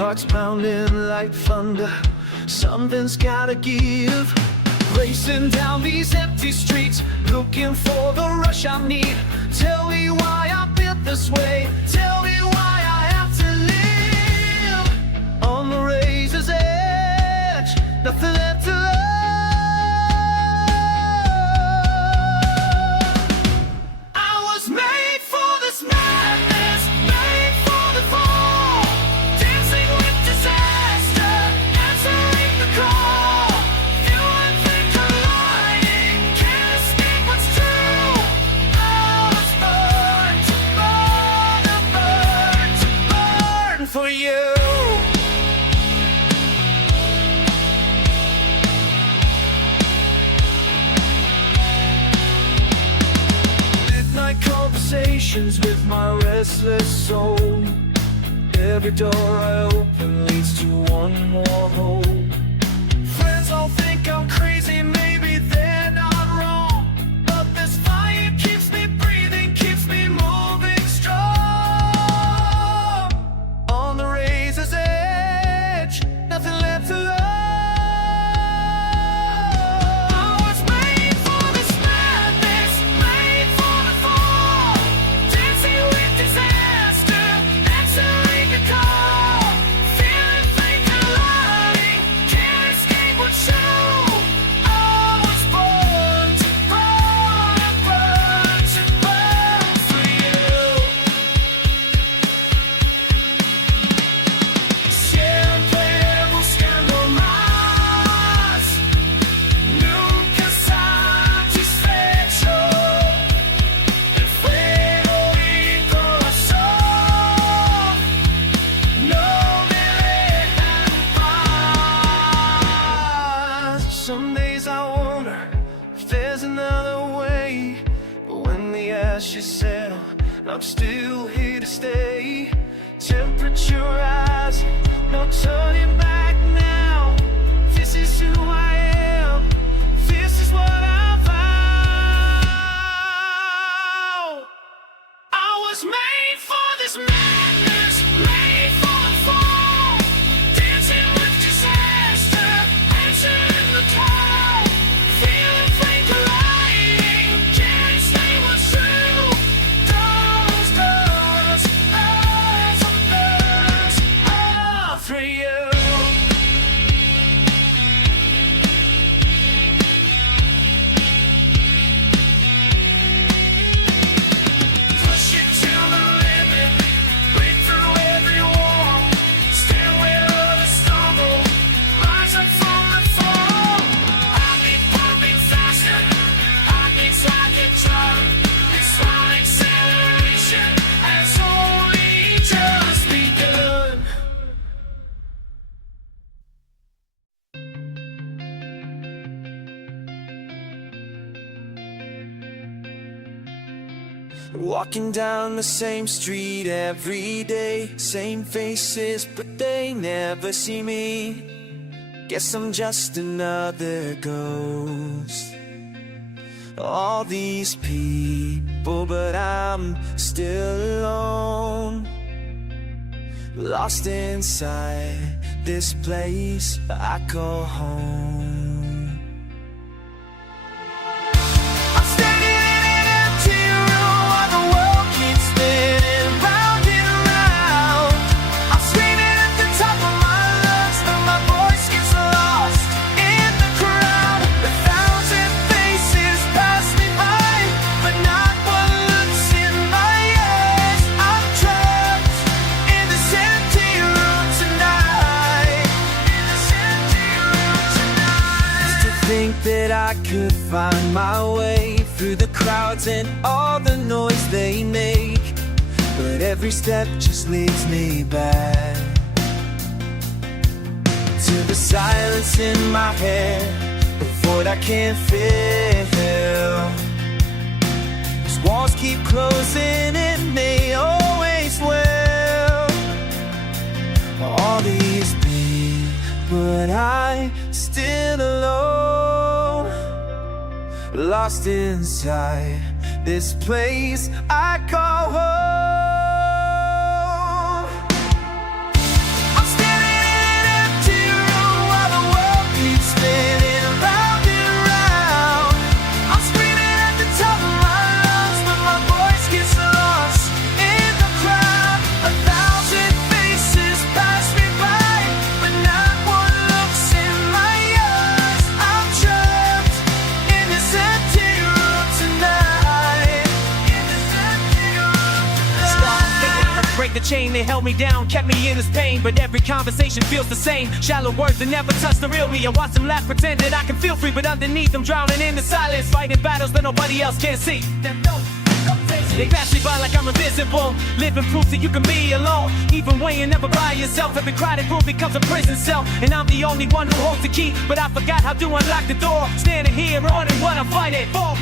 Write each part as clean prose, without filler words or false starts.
hearts pounding like thunder. Something's gotta give. Racing down these empty streets, looking for the rush I need. Tell me why I'm built this way. Tell me why I have to live on the razor's edge. Nothing left to love. I was made for this madness, made for the fall, dancing with disaster, answering the call. You and think colliding, can't escape what's true. I was born to burn, to burn for you. Midnight conversations with my restless soul. Every door I open leads to one more hole. Friends all think I'm crazy, maybe they're not wrong, but this fire keeps me breathing, keeps me moving strong. On the razor's edge, nothing left to love. I was made for this madness, made for the fall, dancing with disaster, answering the call. Feeling fake colliding, can't escape what's true. I was born to burn, burn, to burn for you. Siempre buscando más, nunca satisfecho. El fuego y corazón no me dejan paz. Some days I wonder if there's another way, but when the ashes settle, I'm still here to stay. Temperature rising, no turning back now. This is who I am, this is what I vow. I was made for this madness, made for the fall, dancing with disaster, answering the call. Feeling flame colliding, can't stay what's true. Those girls, all for you. Push it to the limit, break through every wall, stand where others stumble, rise up from the fall. I keep pumping faster, I keep sliding time, explode acceleration has only just begun. Walking down the same street every day, same faces, but they never see me. Guess I'm just another ghost. All these people, but I'm still alone, lost inside this place I call home. I'm standing in an empty room while the world keeps spinning round and round. I'm screaming at the top of my lungs, but my voice gets lost in the crowd. A thousand faces pass me by, but not one looks in my eyes. I'm trapped in this empty room tonight. In this empty room tonight. Used to think that I could find my way through the crowds and all the noise they make, but every step just leads me back to the silence in my head, the void I can't fill. These walls keep closing and they always will. All these people, but I still alone, lost inside this place I call home. I'm standing the chain that held me down, kept me in this pain. But every conversation feels the same. Shallow words that never touch the real me. I watch them laugh, pretend that I can feel free, but underneath I'm drowning in the silence, fighting battles that nobody else can see. They pass me by like I'm invisible, living proof that you can be alone. Even when you're never by yourself, every crowded room becomes a prison cell. And I'm the only one who holds the key, but I forgot how to unlock the door. Standing here wondering what I'm fighting for.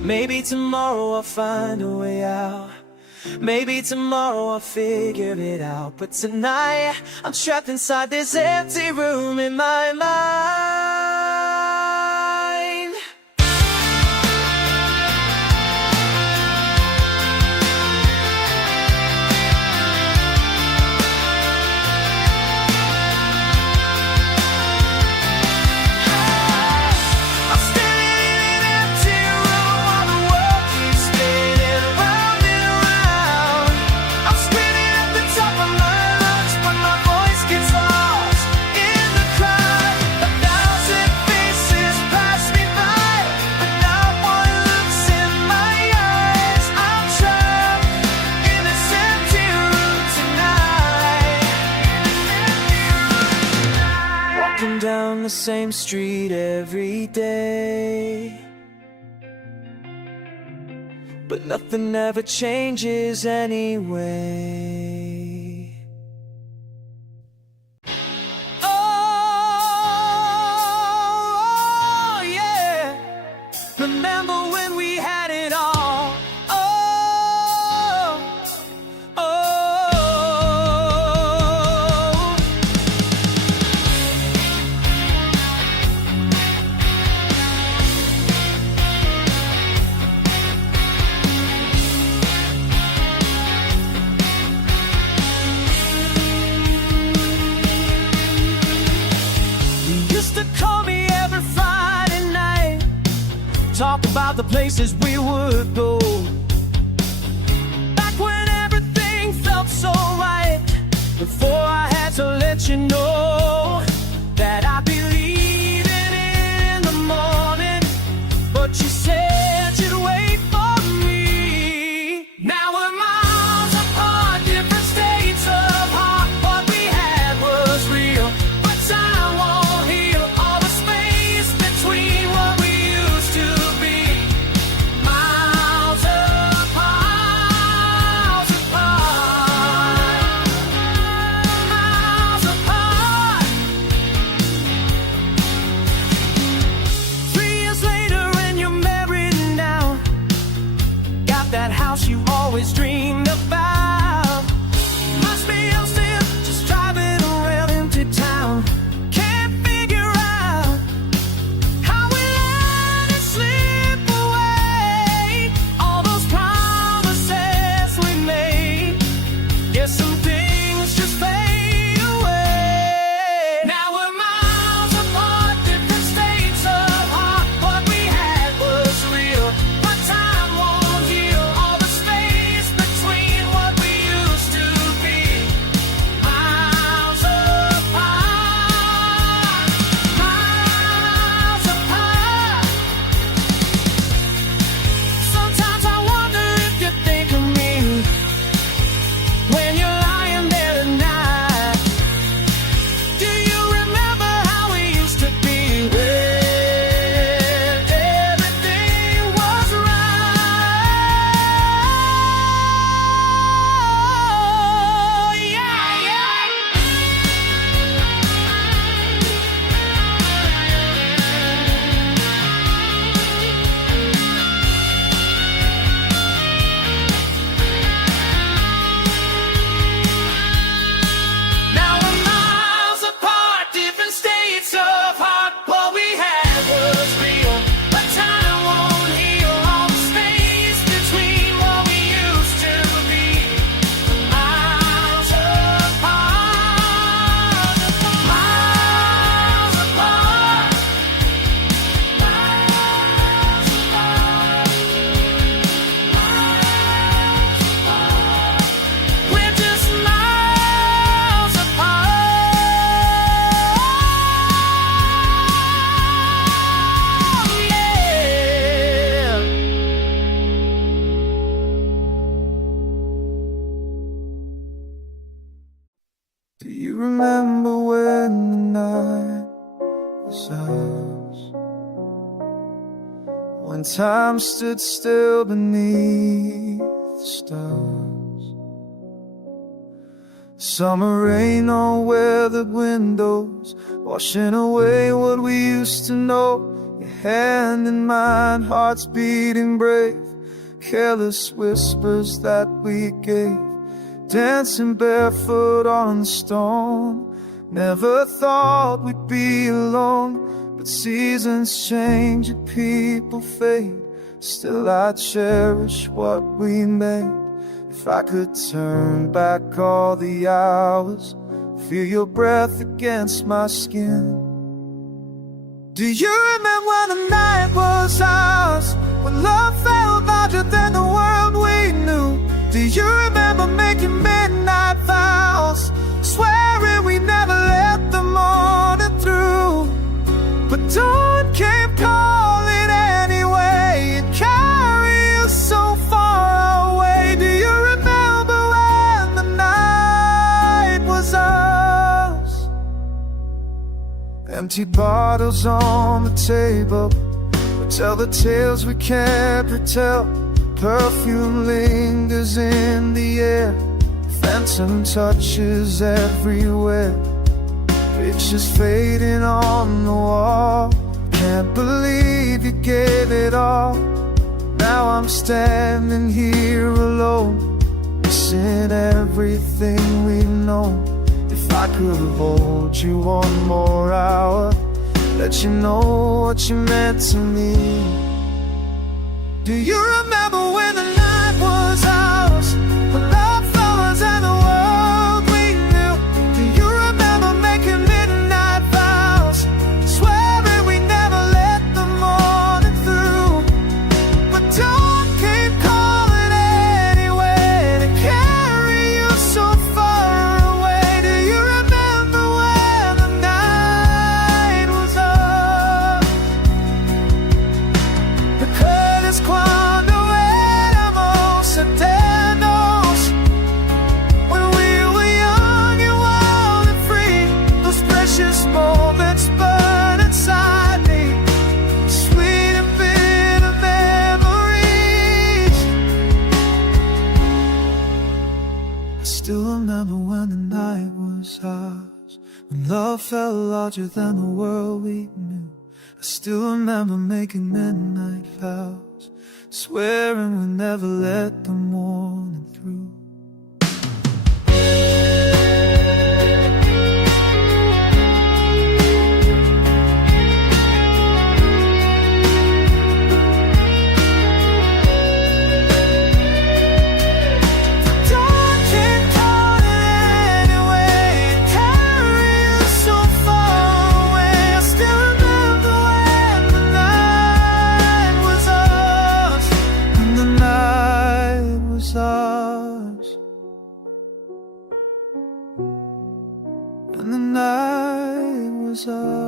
Maybe tomorrow I'll find a way out. Maybe tomorrow I'll figure it out. But tonight, I'm trapped inside this empty room in my mind. Down the same street every day, but nothing ever changes anyway. Oh, yeah. Remember when we had it all? Talk about the places we would go, back when everything felt so right. Before I had to let you know that I believe in the morning, but you said you'd wait for me. Now we're miles apart, different states of heart. What we had was real, but time won't heal all the space between what we used to be. Miles apart, miles apart. 3 years later and you're married now, got that house you always dreamed about. Must be else still just driving around empty town. Can't figure out how we let it slip away. All those promises we made, guess some things just fade away. Now we're miles apart, different states of heart. What we had was real, but time won't heal all the space between when time stood still beneath the stars. Summer rain on weathered windows, washing away what we used to know. Your hand in mine, hearts beating brave, careless whispers that we gave, dancing barefoot on the stone. Never thought we'd be alone, but seasons change and people fade. Still I cherish what we made. If I could turn back all the hours, feel your breath against my skin. Do you remember when the night was ours, when love felt larger than the world we knew? Do you remember making midnight vows, swearing we never let the morning through? But dawn came calling anyway, and carried us so far away. Do you remember when the night was ours? Empty bottles on the table, we tell the tales we can't retell. Perfume lingers in the air, phantom touches everywhere. Pictures fading on the wall, can't believe you gave it all. Now I'm standing here alone, missing everything we've known. If I could hold you one more hour, let you know what you meant to me. Do you remember when the night was ours, when love flowers and the world we knew? Do you remember making midnight vows, swearing we never let the morning through? But dawn came calling anyway, to carry you so far away. Do you remember when the night was ours? The curtains cuando éramos eternos, when we were young and wild and free. Those precious moments burn inside me, sweet and bitter memories. I still remember when the night was ours, when love felt larger than the world we knew. I still remember making midnight vows, swearing we'd never let the morning through. Dawn came calling anyway, carry us so far away. I still remember when the night was ours, when the night was ours, when the night was ours.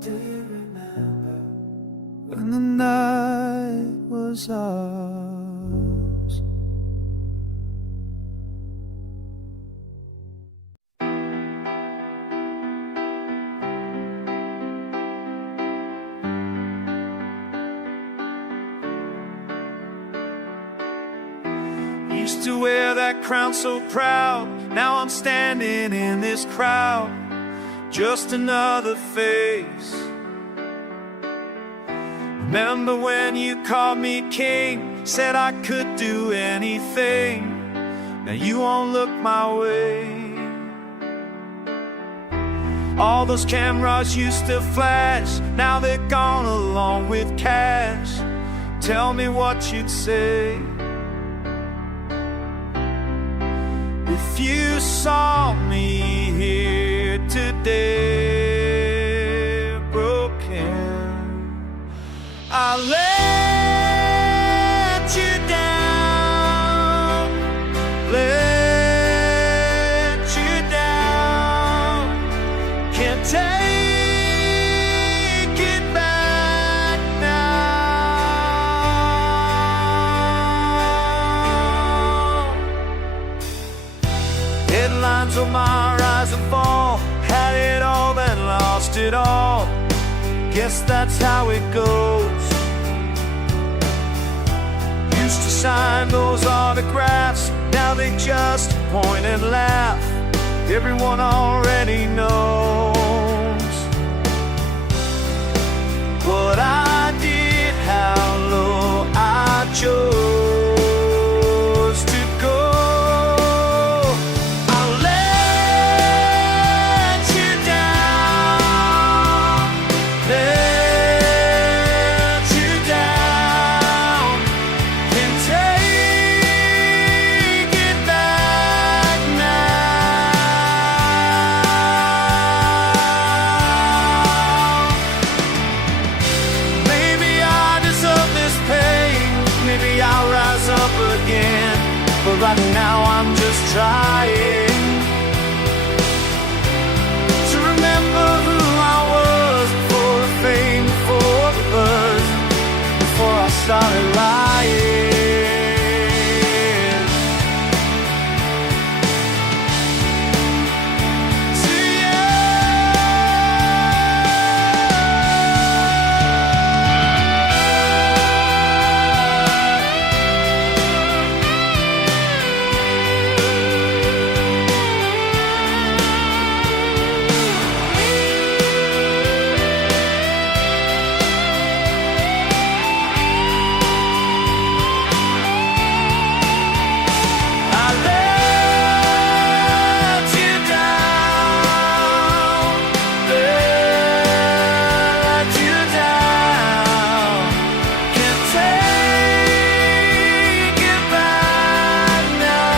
Do you remember when the night was ours? Used to wear that crown so proud, now I'm standing in this crowd, just another face. Remember when you called me king, said I could do anything. Now you won't look my way. All those cameras used to flash, now they're gone along with cash. Tell me what you'd say if you saw me here today, broken. I let you down, let you down. Can't take it back now. Headlines on my rise and fall, had it all then. Guess that's how it goes. Used to sign those autographs, now they just point and laugh. Everyone already knows what I did, how low I chose to go. I'll let you down, let you down. Can take it back now. Maybe I deserve this pain, maybe I'll rise up again, but right now I'm just trying to remember who I was before the fame, before the buzz, before I started lying. To you. I let you down, let you down. Can't take it back now.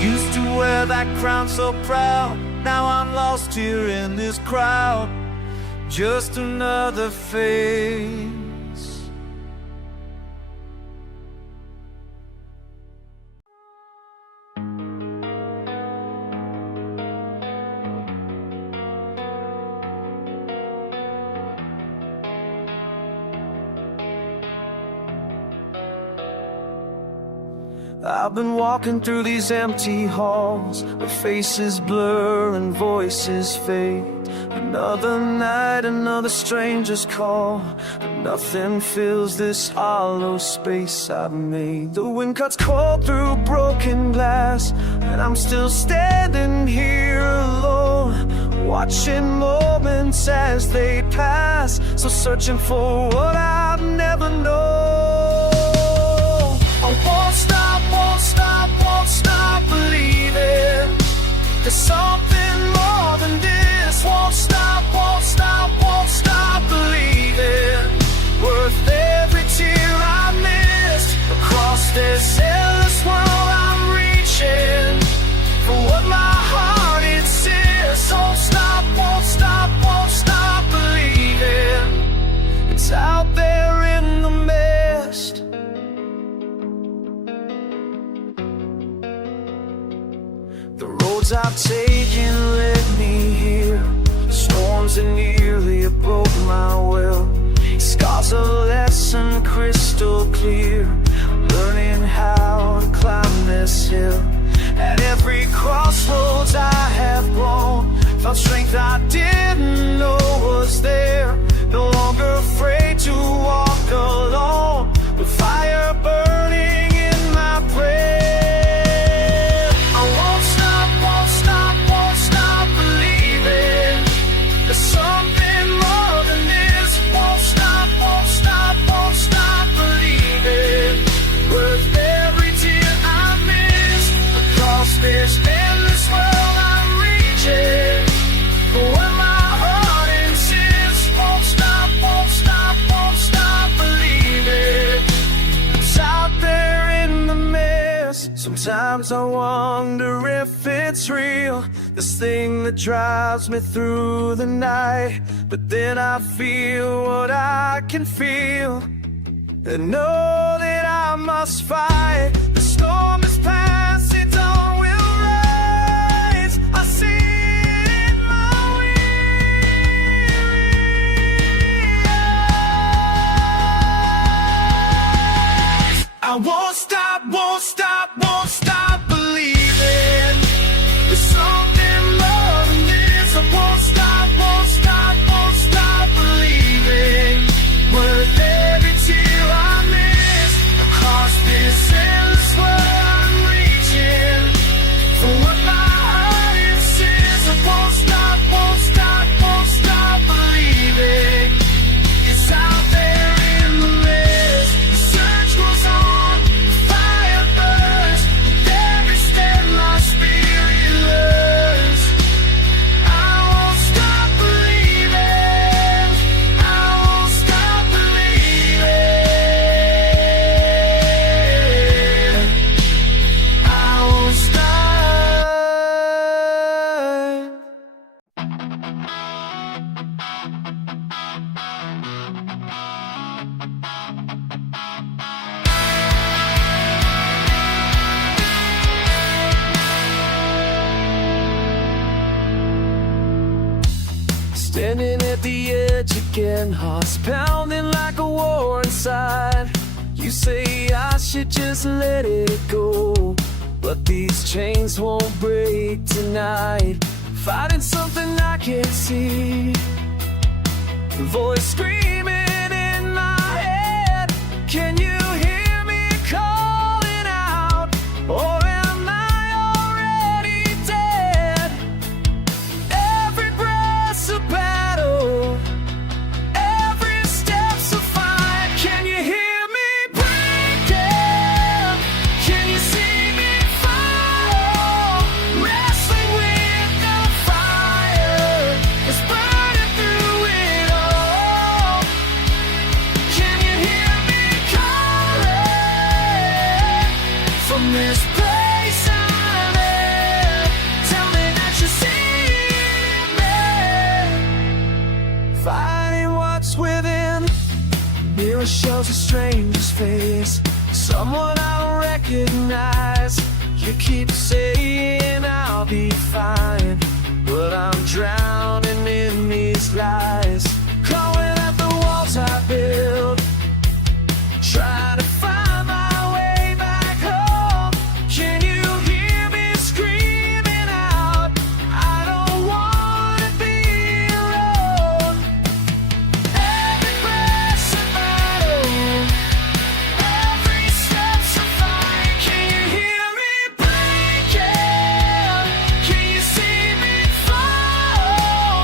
Used to wear that crown so proud, now I'm lost here in this crowd. Just another face. I've been walking through these empty halls, where faces blur and voices fade. Another night, another stranger's call, but nothing fills this hollow space I've made. The wind cuts cold through broken glass, and I'm still standing here alone, watching moments as they pass, so searching for what I've never known. I won't stop, won't stop, won't stop believing there's something more than this. Won't stop, won't stop, won't stop believing, worth every tear I missed. Across this endless world I'm reaching for what my heart insists. Won't stop, won't stop, won't stop believing it's out there in the mist. The roads I've taken led me here, storms that nearly have broke my will. Scars of a lesson crystal clear, I'm learning how to climb this hill. At every crossroads I have grown, found strength I didn't know was there. No longer afraid to walk alone, with fire burning in my prayer. I won't stop, won't stop, won't stop believing there's something more than this. Won't stop, won't stop, won't stop believing, worth every tear I missed. Across this endless world I'm reaching for what my heart insists. Won't stop, won't stop, won't stop believing it's out there in the mist. Sometimes I wonder if it's real, this thing that drives me through the night. But then I feel what I can feel, and know that I must fight. The storm is past, the dawn will rise. I see it in my weary eyes. I won't stop, won't stop, won't stop believing Standing at the edge again, hearts pounding like a war inside. You say I should just let it go, but these chains won't break tonight. Fighting something I can't see, the voice screaming in my head. Can you hear me calling out, or am I already dead? Every breath's a battle, every step's a fight. Can you hear me breaking? Can you see me fall? Wrestling with the fire that's burning through it all. Can you hear me calling from this place I'm in? Tell me that you see me. Fighting what's within. Mirror shows a stranger's face, someone I don't recognize. You keep saying I'll be fine, but I'm drowning in these lies. Crawling at the walls I build, trying to find my way back home. Can you hear me screaming out? I don't wanna be alone. Every breath's a battle, every step's a fight. Can you hear me breaking? Can you see me fall?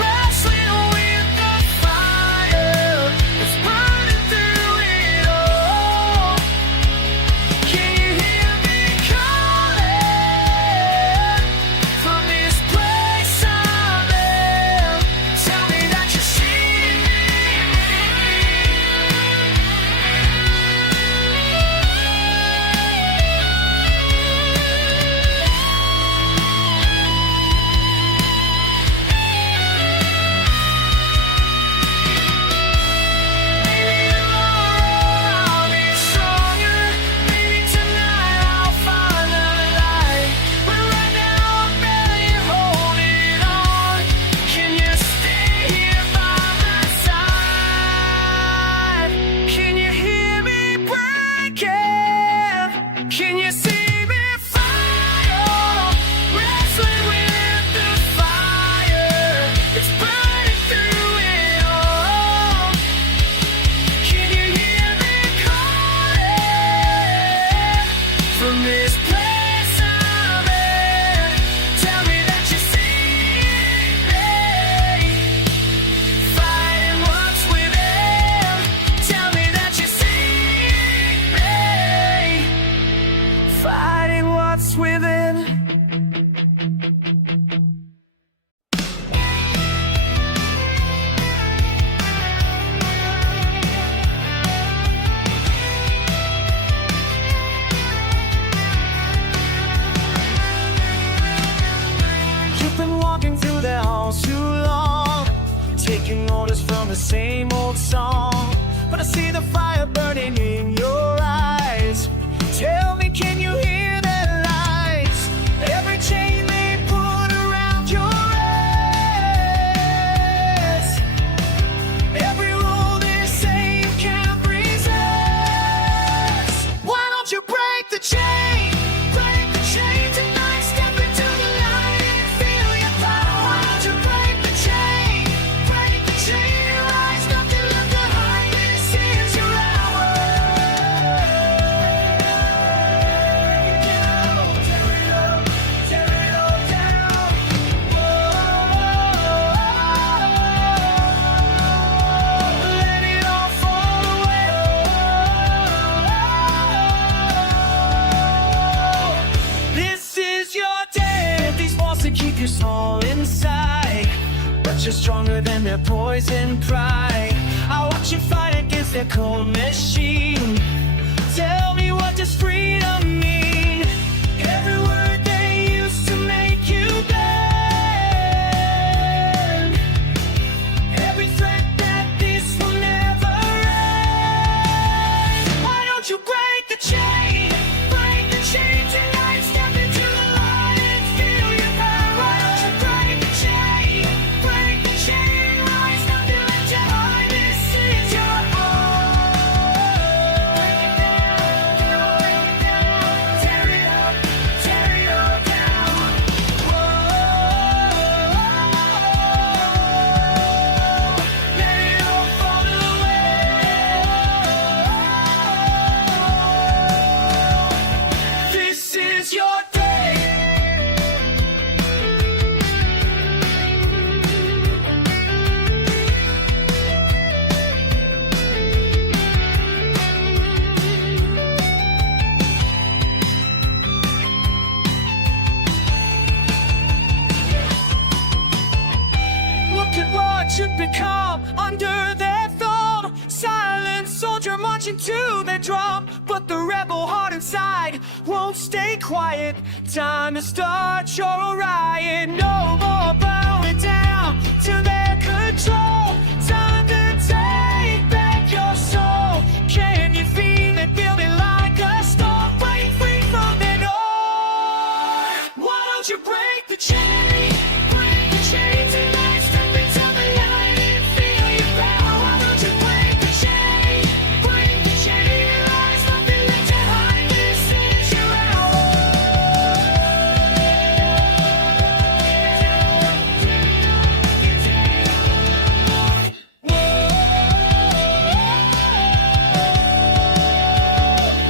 Wrestling with the fire that's burning through it all. Can you hear me calling from this place I'm in? Tell me that you see me. Maybe tomorrow I'll be stronger. Maybe tonight I'll find the light. But right now I'm barely holding on. Can you stay here by my side? Can you hear me breaking? Can you see me fall? Wrestling with the fire, it's burning through it all. Can you hear me calling from this place I'm in? Tell me that you see me. Fighting what's within. Tell me that you see me. Fighting what's within. You've been walking through the halls too long, taking orders from the same old song. But I see the fire burning in your eyes. Tell me, can you hear the lights? Every chain they put around your wrist, every rule they say you can't resist. Why don't you break the chain? Break the chain tonight. Step into the light and feel your power. Why don't you break the chain? Break the chain. Rise up to look behind. This is your hour. Tear it up, tear it all down. Let it all fall away. This is your day. These walls to keep your soul inside, but you're stronger than their poison pride. I watch you fight against their cold machine. Tell me, what does freedom mean? Every word they used to make you bend, every threat that this will never end. Why don't you break the chain? Break the chain tonight. Step into the light and feel your power. Why don't you break the chain? Break the chain. quiet. Time to start your riot. No more bowing down to their control. Time to take back your soul. Can you feel it building like a storm? Break free from it all. Why don't you break the chain? Break the chain tonight. Step into the light and feel your power. Why don't you break the chain? Break the chain. There's nothing left to hide. This is your hour.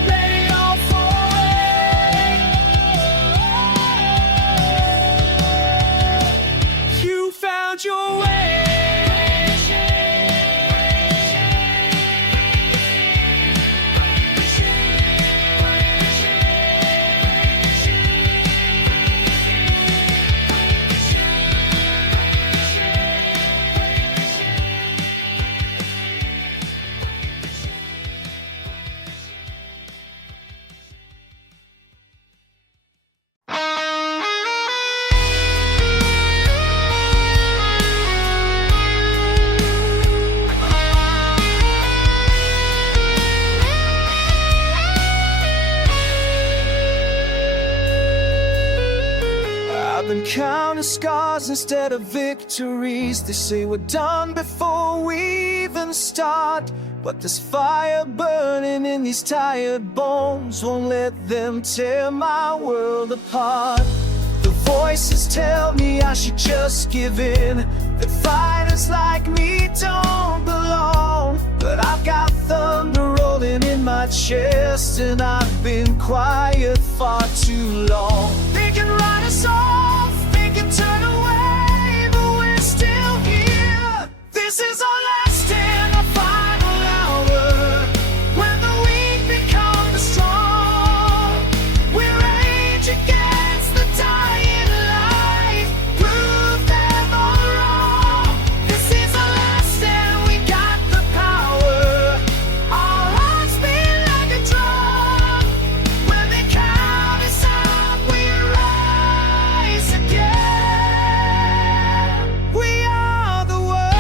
Lay it all forward. You found your way. I've been counting scars instead of victories. They say we're done before we even start. But there's fire burning in these tired bones. Won't let them tear my world apart. The voices tell me I should just give in, that fighters like me don't belong. But I've got thunder rolling in my chest, and I've been quiet far too long. They can write us off, they can turn away, but we're still here. This is our last and our final hour. When the weak become the strong, we rage against the dying light. Prove them all wrong. This is our last and we got the power. Our hearts beat like a drum. When they count us out, we rise again. We are the world.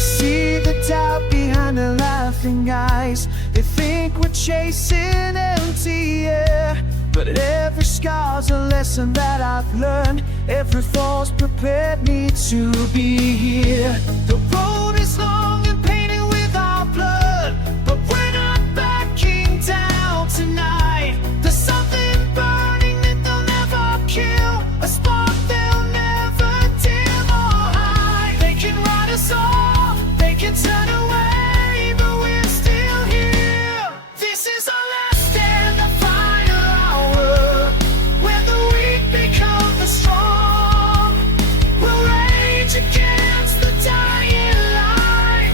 See the doubt behind their laughing eyes. They think we're chasing empty air, but every scar's a lesson that I've learned. Every fall's prepared me to be here. The road is long and painted with our blood, but we're not backing down tonight. There's something burning that they'll never kill, a spark they'll never dim or hide. They can write us off, they can turn away, but we're still here. This is our last and the final hour. When the weak become the strong, we'll rage against the dying light.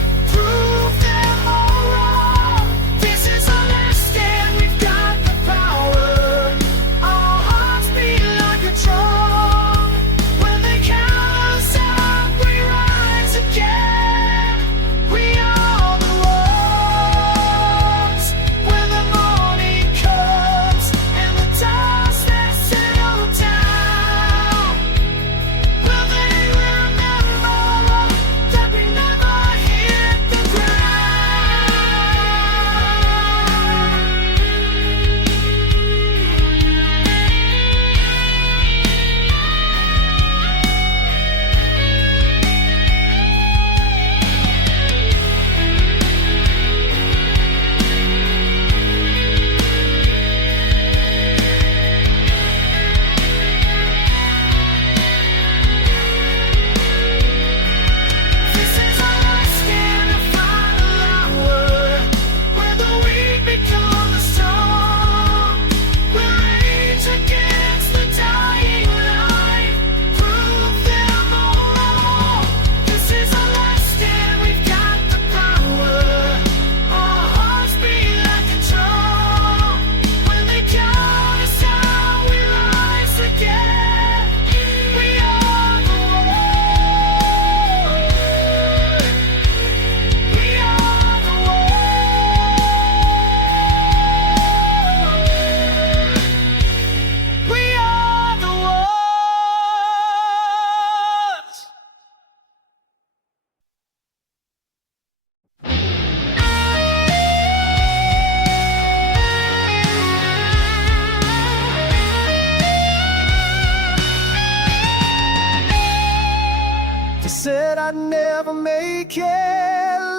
ever make it,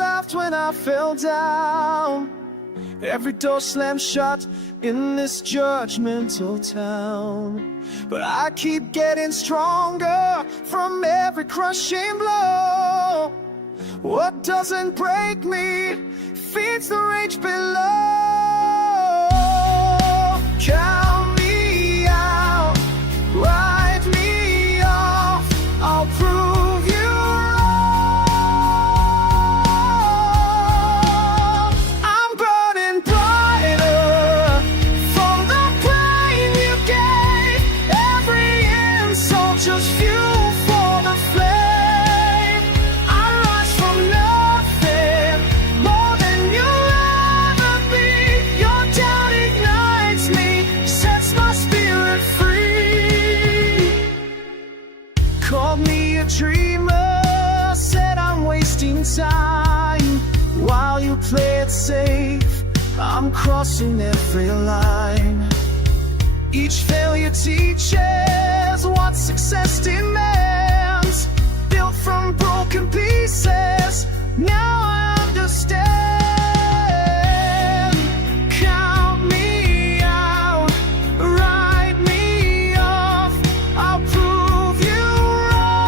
laughed when I fell down. Every door slammed shut in this judgmental town. But I keep getting stronger from every crushing blow. What doesn't break me feeds the rage below. Count me out, write me off, I'll prove you wrong. I'm burning brighter from the pain you gave. Every insult just fuel for the flame. I rise from nothing, more than you'll ever be. Your doubt ignites me, sets my spirit free. Called me a dreamer, said I'm wasting time. While you play it safe, I'm crossing every line. Each failure teaches what success demands. Built from broken pieces, now I understand. Count me out, write me off, I'll prove you wrong.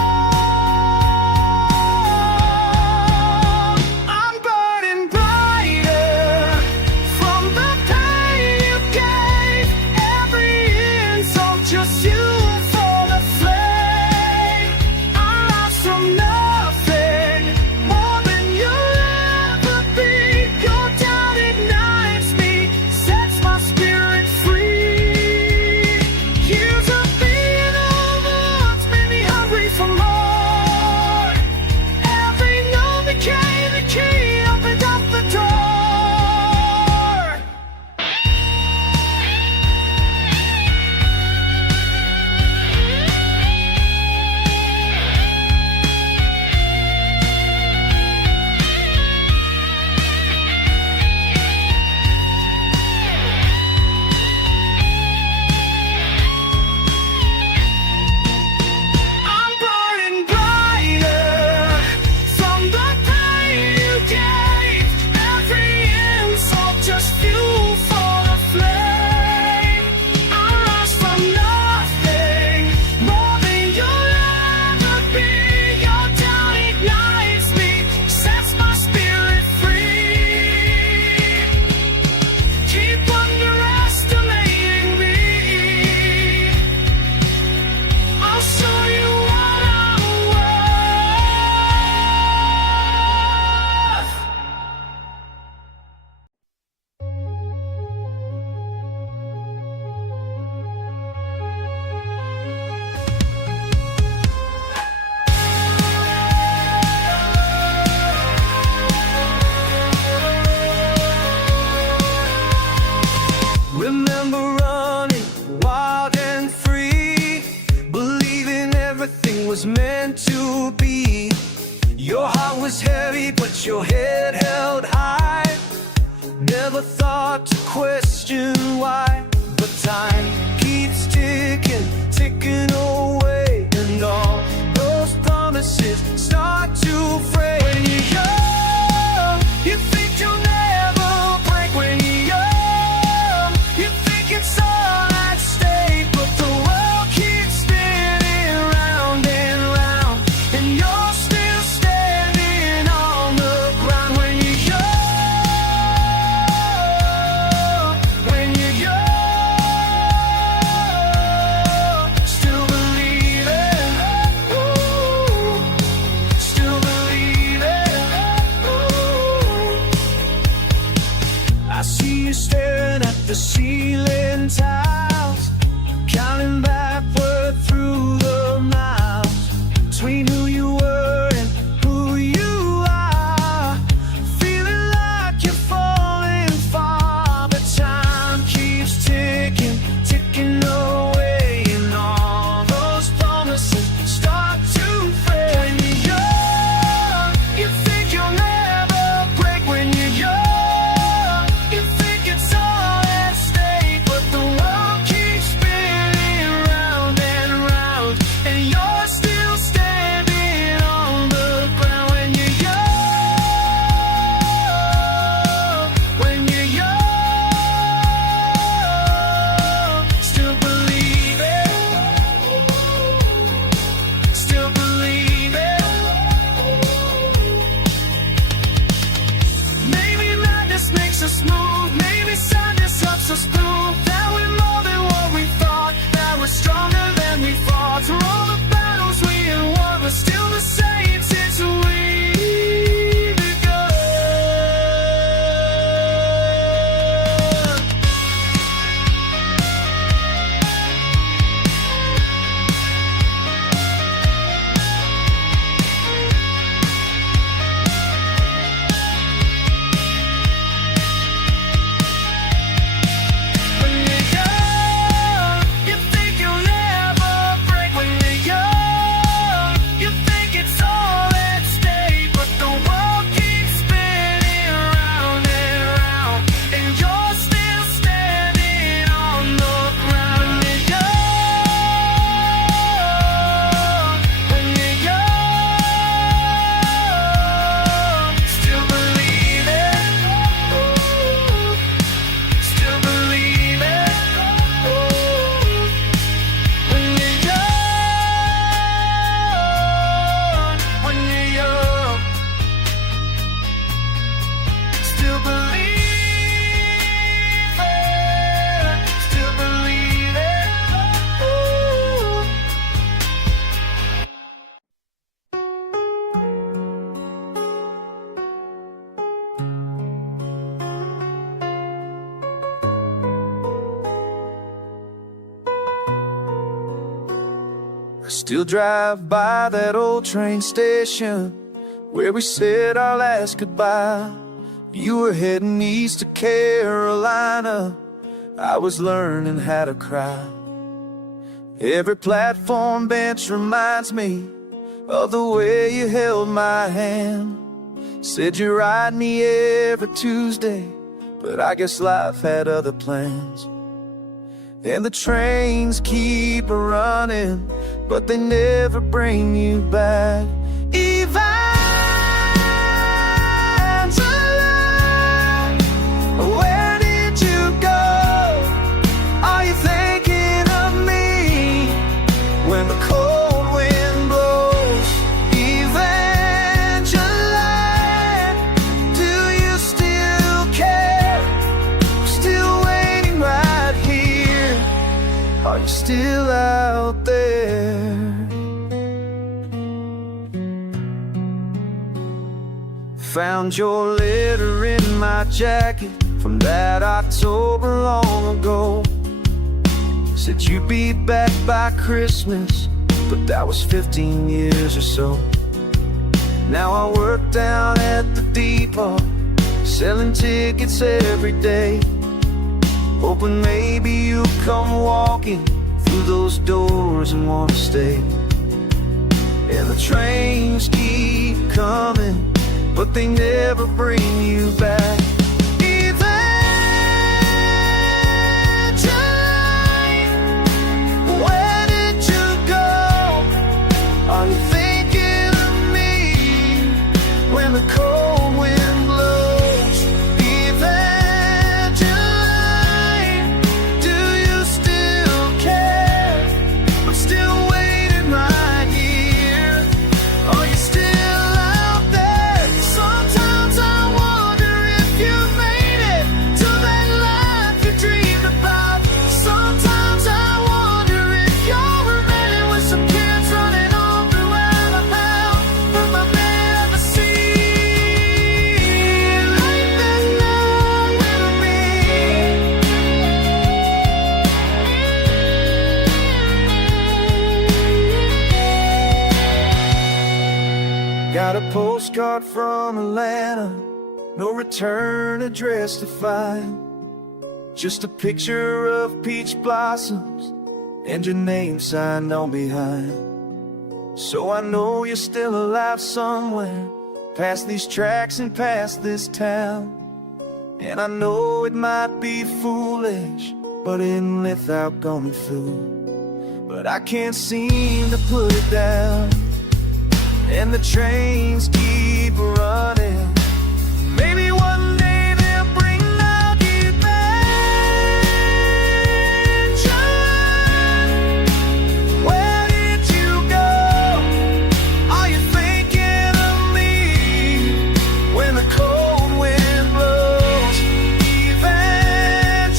I'm burning brighter from the pain you gave. Every insult just fuel for the flame. I rise from nothing, more than you'll ever be. Your doubt ignites me, sets my spirit free. Years of being overlooked made me hungry for more. Every no became the key, opened up the door. I'm burning brighter from the pain you gave. Every insult just fuel for the flame. I rise from nothing, more than you'll ever be. Your doubt ignites me, sets my spirit free. Keep underestimating me, I'll show you what I'm worth. Remember running wild and free, believing everything was meant to be. Your heart was heavy, but your head held high. Never thought to question why. But time keeps ticking, ticking away, and all those promises start to fray. When you're young, you think you'll never break. When you're young, you think it's all at stake. But the world keeps spinning round and round, and you're still standing on the ground. When you're young, when you're young, still believing, ooh, still believing, ooh. I see you staring at the ceiling tiles, counting backward through the miles between who you were and who you are. Feeling like you're falling far, but time keeps ticking, ticking away, and all those promises start to fray. When you're young, you think you'll never break. When you're young, you think it's all at stake. But the world keeps spinning round. was proof that we're more than what we thought, that we're stronger than we fought. Through all the battles we had won, we're still the same since we begun. When you're young, you think you'll never break. When you're young, you think it's all at stake. But the world keeps spinning round and round, and you're still standing on the ground. When you're young, when you're young, still believing, still believing. When you're young, when you're young, still believing, still believing. I still drive by that old train station where we said our last goodbye. You were heading east to Carolina, I was learning how to cry. Every platform bench reminds me of the way you held my hand. Said you'd ride me every Tuesday, but I guess life had other plans. And the trains keep running, but they never bring you back. Evangeline, where did you go? Are you thinking of me when the cold wind blows? Evangeline, do you still care? I'm still waiting right here. Are you still out there? Found your letter in my jacket from that October long ago. Said you'd be back by Christmas, but that was 15 years or so. Now I work down at the depot, selling tickets every day, hoping maybe you'll come walking through those doors and want to stay. And the trains keep coming, but they never bring you back. Evangeline, where did you go? Are you thinking of me when the cold wind blows? Evangeline, do you still care? I'm still waiting right here. Are you still out there? Sometimes I wonder if you made it to that life you dreamed about. Sometimes I wonder if you're remaining with some kids running on through Alabama. But my man never seen like that now with me. Got a postcard from Atlanta, no return address to find. Just a picture of peach blossoms and your name signed on behind. So I know you're still alive somewhere, past these tracks and past this town. And I know it might be foolish, but in without going through. But I can't seem to put it down, and the trains keep running. Maybe one day they'll bring out Evangeline. Where did you go? Are you thinking of me when the cold wind blows? Evangeline,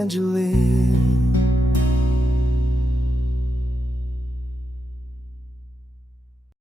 Evangeline.